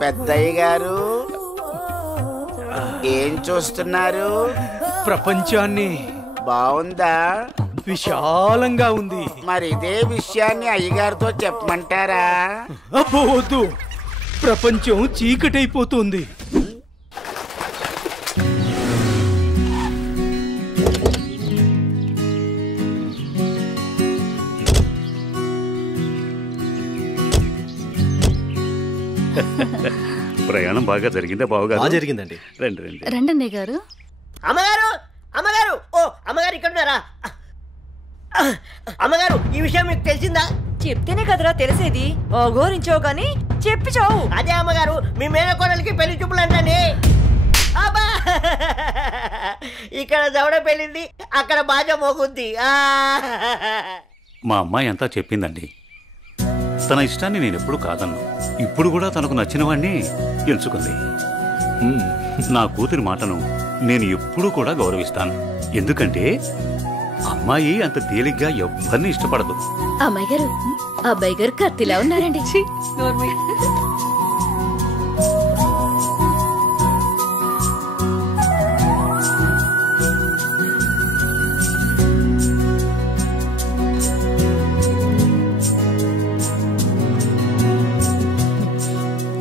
పెద్దయ్య గారు ఏం చూస్తున్నారు? ప్రపంచాన్ని. బాగుందా? విశాలంగా ఉంది. మరి ఇదే విషయాన్ని అయ్యగారితో చెప్పమంటారా? అబ్బో వద్దు, ప్రపంచం చీకటైపోతుంది. ప్రయాణం బాగా జరిగిందా బావగారు? జరిగిందండి. రండి రండి. రండి గారు. అమ్మగారు అమ్మగారు, ఓ అమ్మగారు ఇక్కడ ఉన్నారా? అమ్మగారు ఈ విషయం మీకు తెలిసిందా? చెప్తేనే కదరా తెలిసేది. అఘోరించావు కానీ చెప్పి చావు. అదే అమ్మగారు, మీ మేనకోడలికి పెళ్లి చూపులు అంటండి. ఇక్కడ దవడ పెళ్ళింది, అక్కడ బాజ మోగుద్ది. మా అమ్మాయి అంతా చెప్పిందండి. తన ఇష్టాన్ని నేను ఎప్పుడు కాదన్నా. ఇప్పుడు కూడా తనకు నచ్చిన వాడిని ఎంచుకుంది. నా కూతురి మాటను నేను ఎప్పుడూ కూడా గౌరవిస్తాను. ఎందుకంటే అమ్మాయి అంత తేలిగ్గా ఎవ్వరిని ఇష్టపడదు. అమ్మాయి గారు, అబ్బాయి గారు కత్తిలా ఉన్నారండి.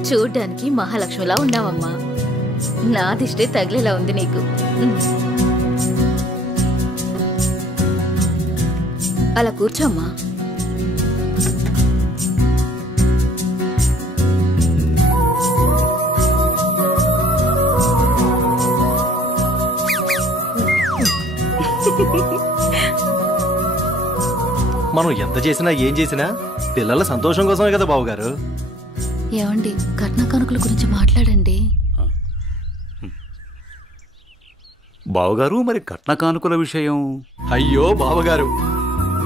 చూడ్డానికి మహాలక్ష్మిలా ఉన్నావమ్మా. నా దిష్టే తగిలేలా ఉంది నీకు. అలా కూర్చోమ్మా. మనం ఎంత చేసినా ఏం చేసినా పిల్లల సంతోషం కోసమే కదా బావగారు. ఏమండి, కట్న కానుకల గురించి మాట్లాడండి. బావగారు, మరి కట్న కానుకల విషయం? అయ్యో బావగారు,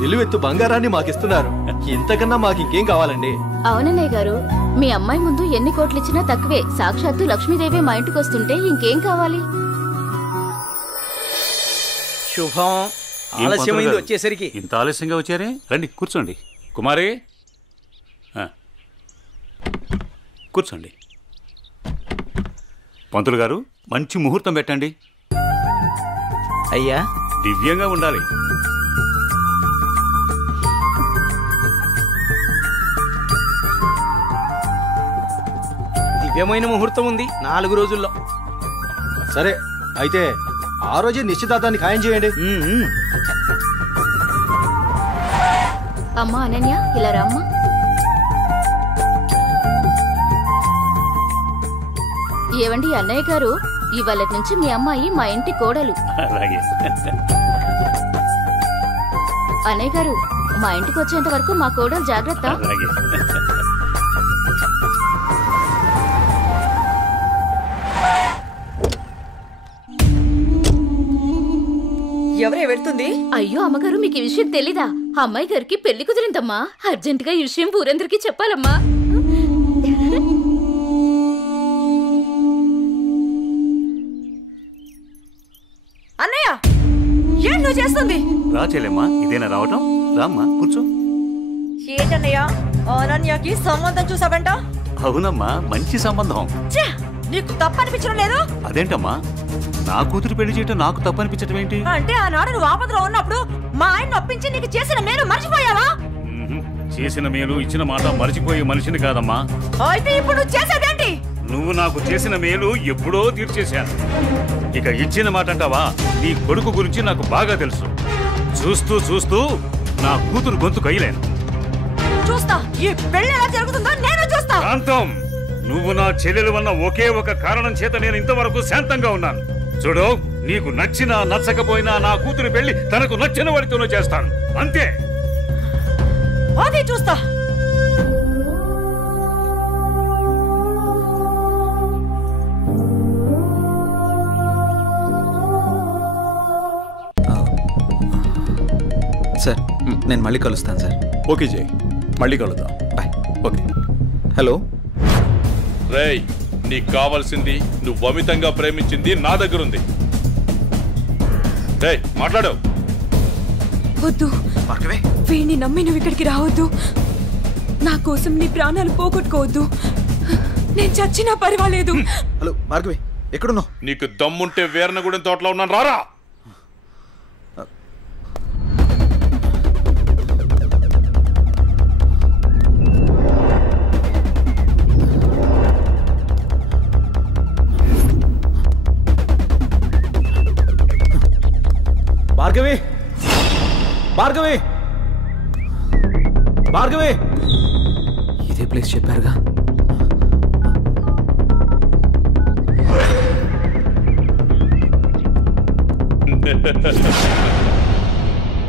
నిలువెత్తు బంగారాన్ని మాకిస్తున్నారు. ఇంతకన్నా మాకింకేం కావాలండి? అవునన్నయ్య గారు, మీ అమ్మాయి ముందు ఎన్ని కోట్లిచ్చినా తక్కువే. సాక్షాత్తు లక్ష్మీదేవి మా ఇంటికి వస్తుంటే ఇంకేం కావాలి? శుభం. ఆలస్యమైంది వచ్చేసరికి. ఇంత ఆలస్యంగా వచ్చారే? రండి కూర్చోండి. కుమారి కూర్చోండి. పంతులు గారు, మంచి ముహూర్తం పెట్టండి. అయ్యా, దివ్యంగా ఉండాలి. దివ్యమైన ముహూర్తం ఉంది 4 రోజుల్లో. సరే అయితే ఆ రోజే నిశ్చితార్థాన్ని ఖాయం చేయండి. అమ్మా అనన్య, ఇలా రామ్మా. ఏవండి అన్నయ్య గారు, ఇవాళ నుంచి మీ అమ్మాయి మా ఇంటి కోడలు. అలాగే. అన్నయ్య గారు, మా ఇంటికి వచ్చేంత వరకు మా కోడలు జాగ్రత్త. అలాగే. ఎవరే వెళ్తుంది? అయ్యో అమ్మగారు, మీకు ఈ విషయం తెలీదా? అమ్మాయి గారికి పెళ్లి కుదిరిందమ్మా. అర్జెంటుగా ఈ విషయం ఊరందరికీ చెప్పాలమ్మా. అన్నయ్య, ఏం నువ్వు చేస్తుంది? రా చెల్లెమ్మా, ఇదేనా రావటం? రామ్మా కూర్చో. ఏంటన్నయ్య, అనన్యకి సంబంధం చూసావంట? అవునమ్మా, మంచి సంబంధం. నీకు తప్పనిపించడం లేదు? అదేంటమ్మా, నా కూతురు పెళ్లి చేయటం నాకు తప్పనిపించటం ఏంటి? అంటే ఆనాడు నువ్వు ఆపదలో ఉన్నప్పుడు మా ఆయన ఒప్పించి నీకు చేసిన మేలు మర్చిపోయావా? చేసిన మేలు ఇచ్చిన మాట మర్చిపోయే మనిషిని కాదమ్మా. అయితే ఇప్పుడు నువ్వు చేసేదేంటి? నువ్వు నాకు చేసిన మేలు ఎప్పుడో తీర్చేశాను. ఇక ఇచ్చిన మాట అంటావా? నీ కొడుకు గురించి నాకు బాగా తెలుసు. చూస్తూ చూస్తూ నా కూతురు గొంతు కయ్యలేను. చూస్తా, ఈ పెళ్లి ఎలా జరుగుతుందో నేను చూస్తా. శాంతం, నువ్వు నా చెల్లెలు వన్న ఒకే ఒక కారణం చేత నేను ఇంతవరకు శాంతంగా ఉన్నాను. చూడు, నీకు నచ్చినా నచ్చకపోయినా నా కూతురు పెళ్లి తనకు నచ్చిన వాడితోనూ చేస్తాను, అంతే. అది చూస్తా. సార్, నేను మళ్ళీ కలుస్తాను సార్. ఓకే జై, మళ్ళీ కలుద్దాం. బాయ్. ఓకే. హలో, రేయ్, నీకు కావాల్సింది నువ్వు అమితంగా ప్రేమించింది నా దగ్గరుంది. రేయ్, మాట్లాడు. వద్దు, వీణ్ణి నమ్మి నువ్వు ఇక్కడికి రావద్దు. నా కోసం నీ ప్రాణాలు పోగొట్టుకోవద్దు. నేను చచ్చినా పర్వాలేదు. హలో భార్గవి, ఎక్కడున్నావు? నీకు దమ్ముంటే వీరనగూడెం తోటలో ఉన్నాను, రారా. భార్గవి, భార్గవి, భార్గవి. ఇదే ప్లేస్ చెప్పారుగా.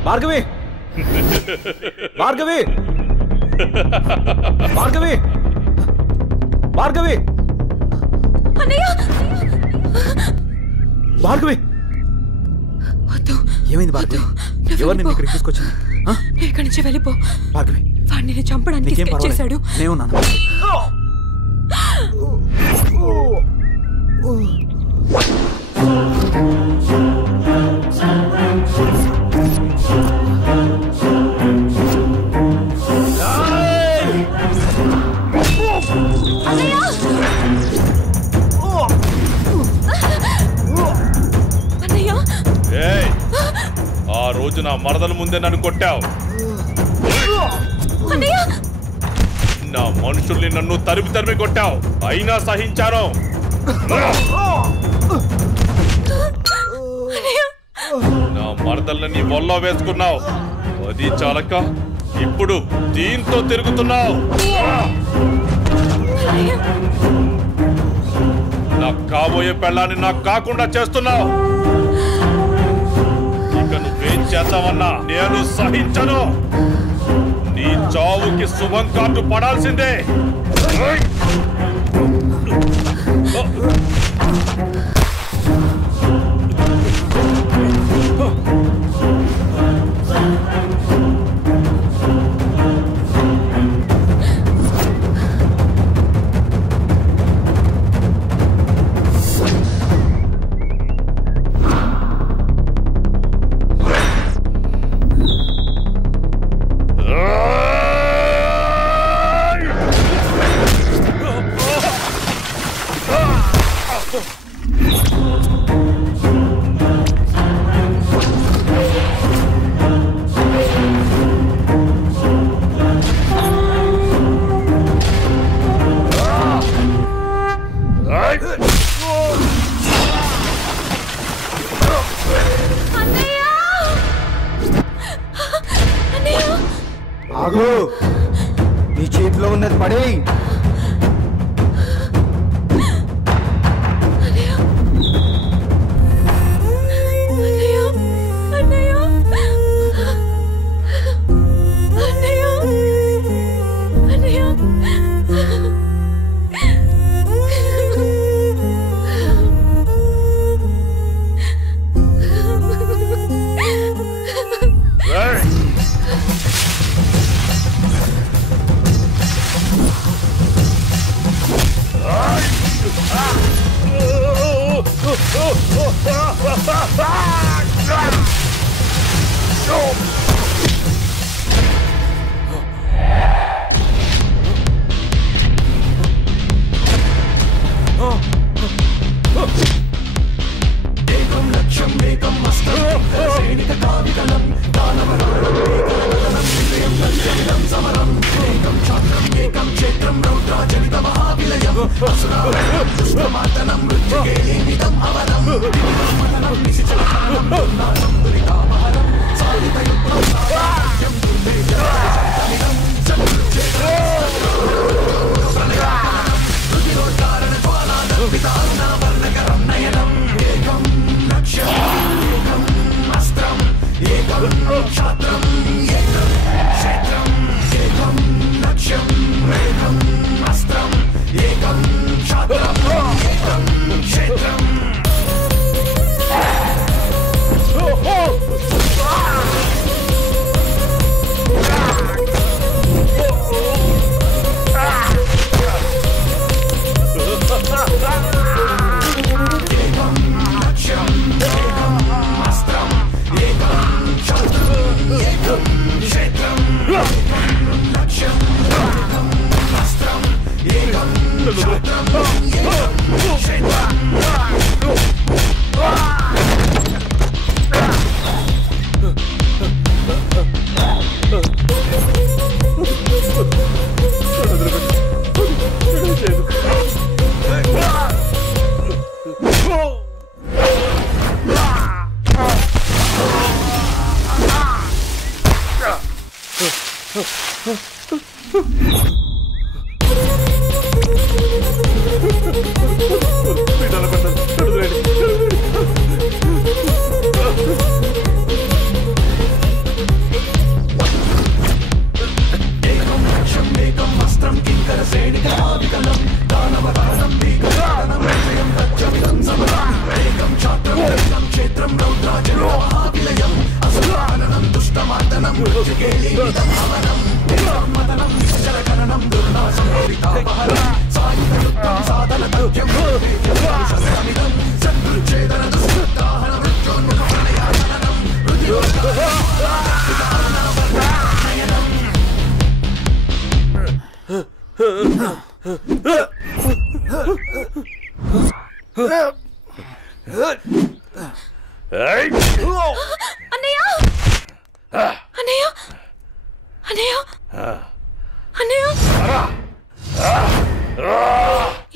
భార్గవి, భార్గవి, భార్గవి, భార్గవి, భార్గవి. ఏమైంది భార్గవి? ఎవరు నిన్ను ఇక్కడికి తీసుకొచ్చింది? ఇక్కడి నుంచి వెళ్ళిపో భార్గవి. వాడిని నేను చంపడానికి స్కెచ్ చేశాడు. నేనున్నాను. ఆ రోజు నా మరదల ముందే నన్ను కొట్టావు. నా మనుషుల్ని నన్ను తరిమి తరిమి కొట్టావు, అయినా సహించాను. నా మరదల్ని నీ వల్ల వేసుకున్నావు, అది చాలక ఇప్పుడు దీంతో తిరుగుతున్నావు. నాకు కాబోయే పెళ్ళాన్ని నాకు కాకుండా చేస్తున్నావు. ఇక నువ్వేం చేస్తావన్నా నేను సహించను. నీ చావుకి శుభం కార్డు పడాల్సిందే. ఆగు, నీ చేతిలో ఉన్నది పడే.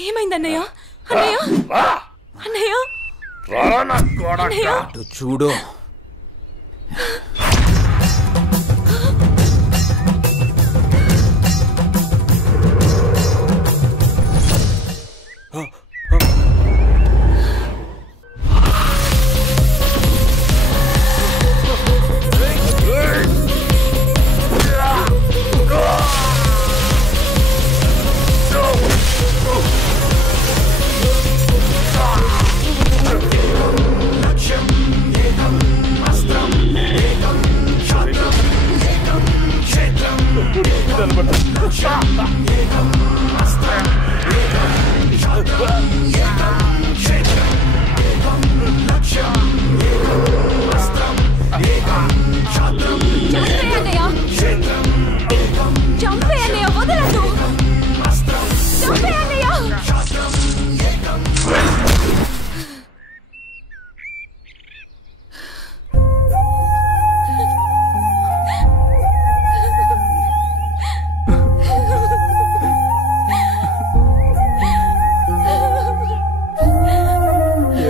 ఏమైందన్నయ్య? అన్నయ్య అన్నయ్య చూడు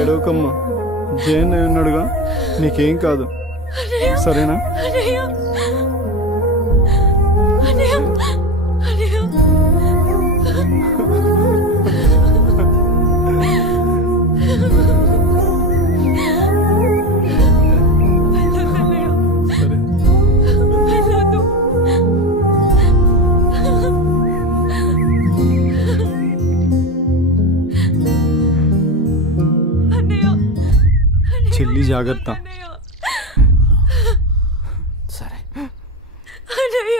ఏడవకమ్మా, జయన్ ఉన్నాడుగా, నీకేం కాదు, సరేనా? చెల్లి జాగ్రత్త. సరే అన్నయ్య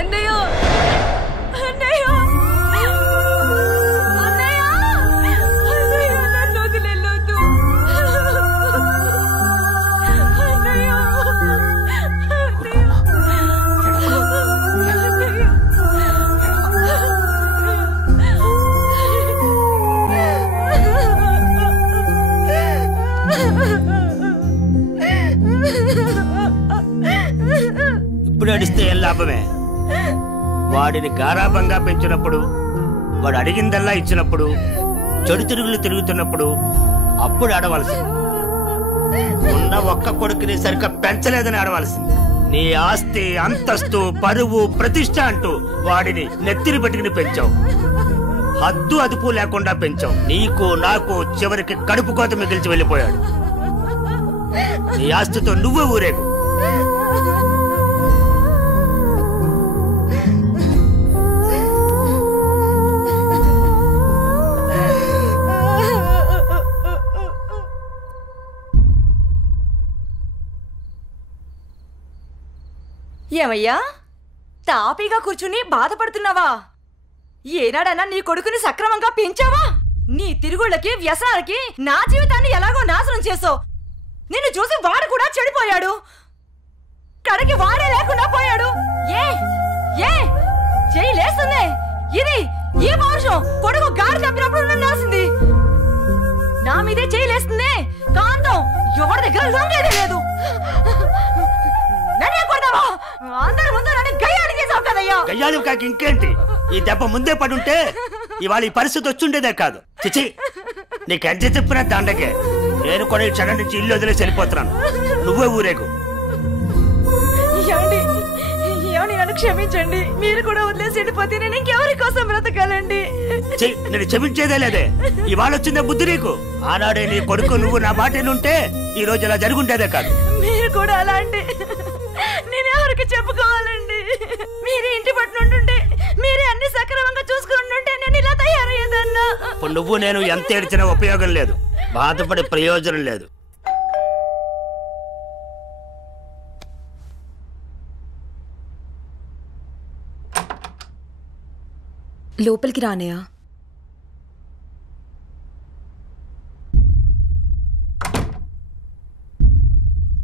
అన్నయ్య అన్నయ్య అన్నయ్య నన్ను వదిలేయొద్దు అన్నయ్య. ఇప్పుడు అడిస్తే ఏం లాభమే? వాడిని గారాబంగా పెంచినప్పుడు, వాడు అడిగిందల్లా ఇచ్చినప్పుడు, చెడు తిరుగులు తిరుగుతున్నప్పుడు అప్పుడు ఆడవలసింది. ఉన్న ఒక్క కొడుకుని సరిగ్గా పెంచలేదని ఆడవలసింది. నీ ఆస్తి, అంతస్తు, పరువు, ప్రతిష్ట అంటూ వాడిని నెత్తిని పెట్టుకుని పెంచావు. హద్దు అదుపు లేకుండా పెంచావు. నీకు నాకు చివరికి కడుపు కోత మిగిల్చి వెళ్ళిపోయాడు. నీ ఆస్తితో నువ్వే ఊరేగు. ఏమయ్యా, తాపీగా కూర్చుని బాధపడుతున్నావా? ఏనాడన్నా నీ కొడుకుని సక్రమంగా పెంచావా? నీ తిరుగుళ్ళకి, వ్యసనాలకి నా జీవితాన్ని ఎలాగో నాశనం చేసావు. నిన్ను చూసి వాడు కూడా చెడిపోయాడు. కడకి వాడే లేకుండా పోయాడు. ఏ ఏ చెయ్యి లేస్తుంది. ఇది ఈ పౌరుషం కొడుకు గాడి తప్పినప్పుడు ఉండాల్సింది. నా మీదే చేయలేస్తుంది కాంతం. ఎవరి దగ్గర లొంగేదే లేదు. నన్నే కొడతావా? అందరి ముందు నన్ను గయ్యాడి చేసావు కదయ్యా. గయ్యాడి కాక ఇంకేంటి? ఈ దెబ్బ ముందే పడుంటే ఇవాళ ఈ పరిస్థితి వచ్చుండేదే కాదు. చిచి, నీకు ఎంత చెప్పినా దండకే. నేను కూడా ఈ క్షణం నుంచి ఇల్లు వదిలేసి వెళ్ళిపోతున్నాను. నువ్వే ఊరేగు. నన్ను క్షమించండి. మీరు కూడా వదిలేసి వెళ్ళిపోతే నేను ఇంకెవరి కోసం బ్రతకాలండి? నేను క్షమించేదే లేదే. ఇవాళ వచ్చిందే బుద్ధి నీకు. ఆనాడే నీ కొడుకు నువ్వు నా మాటేనుంటే ఈ రోజు ఇలా జరుగుండేదే కాదు. మీరు కూడా అలా అంటే నేను ఎవరికి చెప్పుకోవాలండి? మీరే ఇంటి పట్టు ఉంటుంటే, మీరే అన్ని సక్రమంగా చూసుకుని ఉంటే నేను ఇలా తయారయ్యేదన్నా. ఇప్పుడు నువ్వు నేను ఎంత ఏడ్చినా ఉపయోగం లేదు. బాధపడే ప్రయోజనం లేదు. లోపలికి రానయ్యా.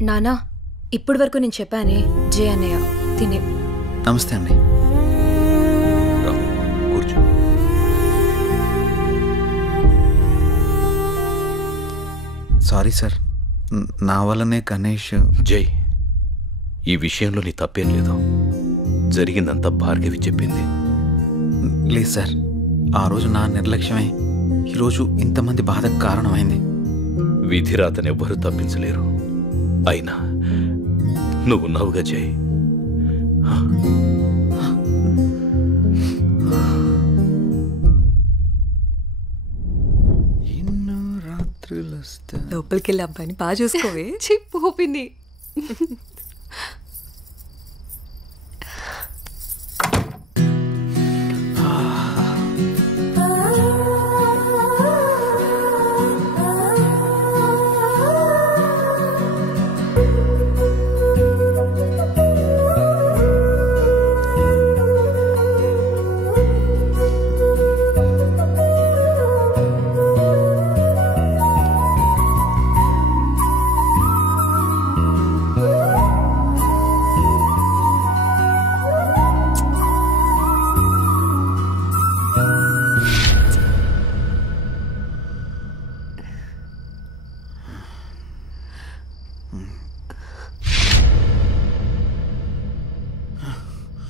నానా, ఇప్పటి వరకు నేను చెప్పానే జే అన్నయ్య తినే. నమస్తే అండి. కూర్చో. సారీ సార్, నా వల్లనే గణేష్. జై, ఈ విషయంలో నీ తప్పేం లేదు. జరిగిందంతా భార్గవి చెప్పింది. లేదు సార్, ఆ రోజు నా నిర్లక్ష్యమే ఈరోజు ఇంతమంది బాధకు కారణమైంది. విధిరాతనెవ్వరూ తప్పించలేరు. అయినా నువ్వున్నావుగా జై. లోపలికి వెళ్ళి అబ్బాయిని బాగా చూసుకోవే. చిప్పుని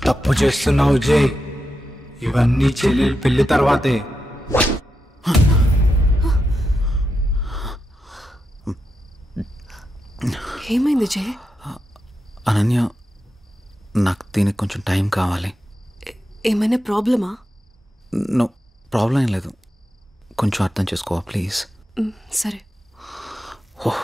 తప్పు చేస్తున్నావు జై. ఇవన్నీ చెల్లెలు పెళ్లి తర్వాతే. ఏమైంది జై? అనన్య, నాకు దీనికి కొంచెం టైం కావాలి. ఏమైనా ప్రాబ్లమా? నో ప్రాబ్లం ఏం లేదు. కొంచెం అర్థం చేసుకోవా ప్లీజ్? సరే. ఓహ్